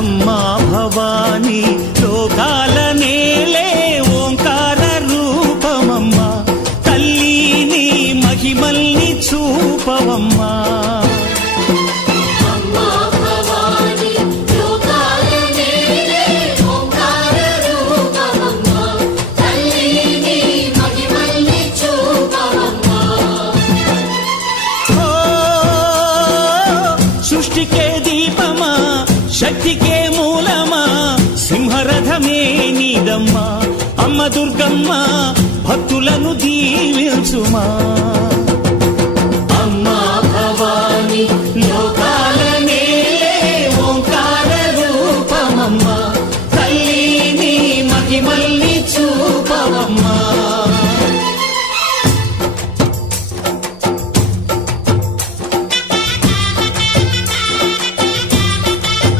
అమ్మా భవానీ లోకాల నేలే ఓంకార రూపమమ్మా తల్లి మహిమల్ని చూపవమ్మా సృష్టికే దీపమా శక్తికే మూలమా సింహరథమే నీదమ్మా అమ్మ దుర్గమ్మ భక్తులను దీవించుమా